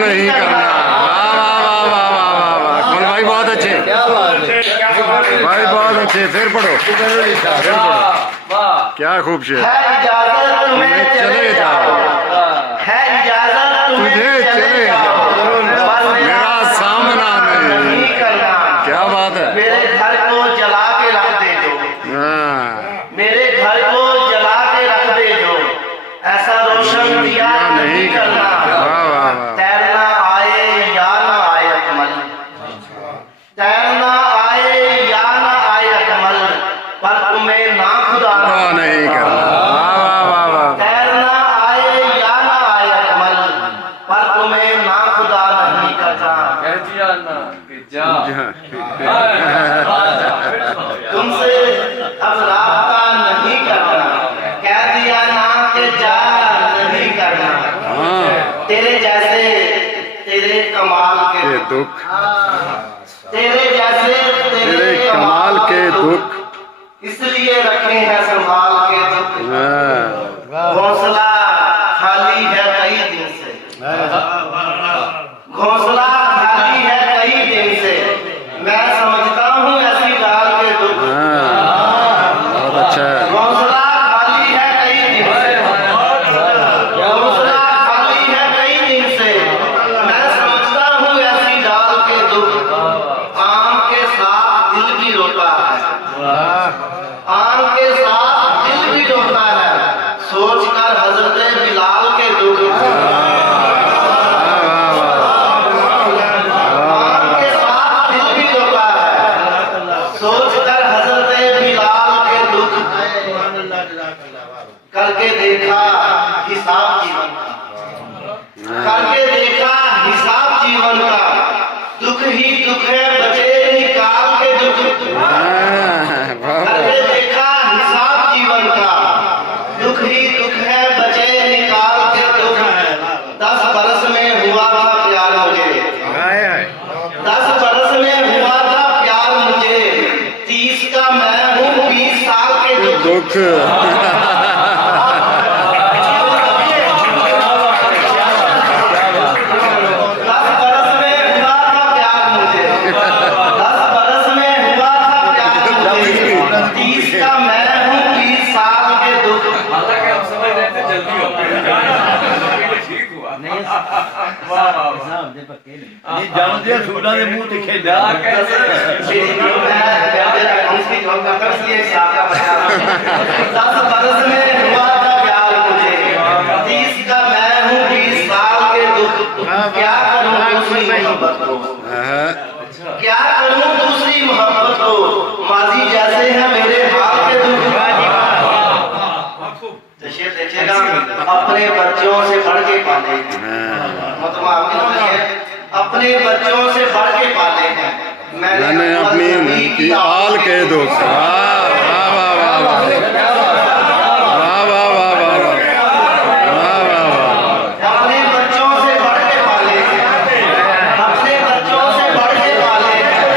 नहीं करना। वाह वाह वाह वाह वाह वाह वाह, कमल भाई बहुत अच्छे, भाई बहुत अच्छे। फिर पढ़ो, फिर पढ़ो। क्या खूबसूरत। है इजाजत तुम्हें चले जाओ, है इजाजत तुझे चले जाओ, मेरा सामना नहीं करना। क्या बात है। मेरे घर को जला के रख दे जो, हाँ, मेरे घर को जला के रख दे जो, ऐसा रोशन दिया नहीं करना। वाह वाह वाह। तैरना आए या ना आए अकमल, तैरना आए या ना आए अकमल, पर तुम्हें ना खुदा वाह नहीं करना। वाह वाह वाह वाह। तैरना आए या ना आए अकमल, पर तुम्हें ना खुदा नहीं करना। तुमसे अब राब्ता नहीं करना, कह दिया ना कि जा नहीं करना। हाँ, तेरे जैसे तेरे कमाल के ये दुख, तेरे जैसे तेरे कमाल के दुख। इसलिए रखे हैं संभाल के दुख। हाँ, घोंसला खाली है कई दिन से, घोंसला खाली है कई दिन से, मैं समझता हूँ ऐसी डाल के दुख। हाँ, बहुत अच्छा है। घोंसला खाली है कई दिन से, घोंसला खाली है कई दिन से, मैं समझता हूँ ऐसी डाल के दुख। आम के साथ दिल भी रोता है, आम के साथ दिल भी रोता है, सोच कर हजरत बिलाल के दुख। आम के साथ दिल भी रोता है, सोच कर हजरत बिलाल के दुख। करके देखा हिसाब जीवन का, करके देखा हिसाब जीवन का, दुख ही दुख है बचे निकाल के दुख। हाँ, वाह, करके देखा हिसाब जीवन का, दुख ही दुख है बचे निकाल के दुख। 10 बरस में हुआ था प्यार मुझे, हाय हाय। 10 बरस में हुआ था प्यार मुझे, 30 का मैं हूँ 20 साल के दुख। दुख। 10 बरस में हुआ था प्यार मुझे, 10 बरस में हुआ था प्यार मुझे, 30 का मैं हूँ 20 साल के दुख। हालांकि हम समझ रहे थे जल्दी हो गया, ठीक हुआ। सूटा के मुंह दिखे जा दस बरस में हुआ था प्यार मुझे, 30 का मैं हूँ 20 साल के दुख। क्या करूँ दूसरी मोहब्बत को, हाँ, क्या करूँ दूसरी मोहब्बत को, माजी जैसे है मेरे हाल के दुख। तो शेर देखिएगा, अपने बच्चों से बढ़ के पाले हैं, मतलब आपके शेर अपने बच्चों से बढ़ के पाले हैं। मैंने अपनी नबी की आल के दुख। वाह वाह वाह वाह वाह, वाह वाह वाह वाह वाह, वाह वाह वाह। अपने बच्चों से बढ़ के पाले हैं, अपने बच्चों से बढ़ के पाले हैं,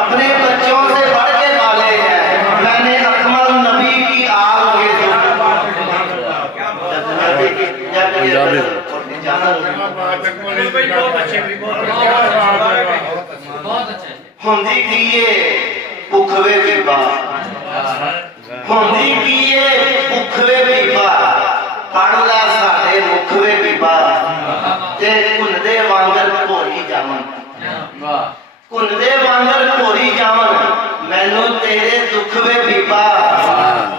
अपने बच्चों से बढ़ के पाले हैं। मैंने अकमल नबी की आल के पंजाबी। ਹੁੰਦੀ ਕੀਏ ਭੁਖਵੇ ਬੀਬਾ, ਹੁੰਦੀ ਕੀਏ ਭੁਖਵੇ ਬੀਬਾ, ਪੜ ਲੈ ਸਾਡੇ ਮੁਖਵੇ ਬੀਬਾ, ਤੇ ਘੁੰਨਦੇ ਵਾਂਗਰ ਭੋਰੀ ਜਾਵਨ, ਘੁੰਨਦੇ ਵਾਂਗਰ ਭੋਰੀ ਜਾਵਨ, ਮੈਨੂੰ ਤੇਰੇ ਦੁੱਖਵੇ ਬੀਬਾ,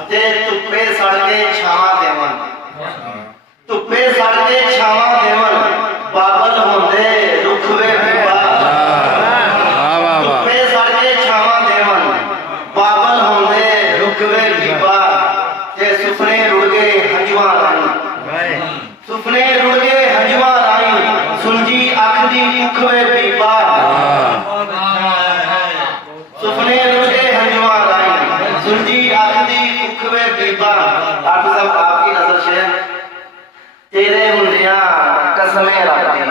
ਤੇ ਧੁੱਪੇ ਸੜ ਕੇ ਛਾਵਾਂ ਦੇਵਨ, ਧੁੱਪੇ ਸੜ ਕੇ ਛਾਵਾਂ ਦੇਵਨ, ਬਾਬਲ ਹੁੰਦੇ ਰੁੱਖਵੇ ਬੀਬਾ। वाह वाह वाह। ਧੁੱਪੇ ਸੜ ਕੇ ਛਾਵਾਂ ਦੇਵਨ, ਬਾਬਲ ਹੁੰਦੇ ਰੁੱਖਵੇ ਬੀਬਾ, ਤੇ ਸੁਪਨੇ ਰੁੜ ਗਏ ਹੰਝੂਆਂ ਰਾਹੀਂ, ਸੁਪਨੇ ਰੁੜ ਗਏ ਹੰਝੂਆਂ ਰਾਹੀਂ, ਸੁਲਝੀ ਅੱਖ ਦੀ ਕੁੱਖਵੇ ਬੀਬਾ। ਸੁਪਨੇ ਰੁੜ ਗਏ ਹੰਝੂਆਂ ਰਾਹੀਂ, ਸੁਲਝੀ ਅੱਖ ਦੀ ਕੁੱਖਵੇ ਬੀਬਾ। ਆਪ ਸਭ ਆਪਕੀ ਨਜ਼ਰ ਸੇ ਤੇਰੇ ਹੁੰਦਿਆਂ ਕਸਮੇ ਰੱਬ ਦੀ,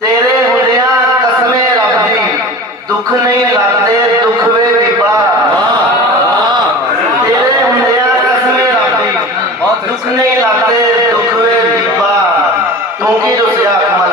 ਤੇਰੇ ਹੁੰਦਿਆਂ ਕਸਮੇ ਰੱਬ ਦੀ, ਦੁੱਖ ਨਹੀਂ ਲੱਗਦੇ ਦੁੱਖਵੇ ਬੀਬਾ। ਤੇਰੇ ਹੁੰਦਿਆਂ ਕਸਮੇ ਰੱਬ ਦੀ, ਦੁੱਖ ਨਹੀਂ ਲੱਗਦੇ ਦੁੱਖਵੇ ਬੀਬਾ। ਤੂੰ ਕੀ ਰੁਸਿਆ ਕਮਲ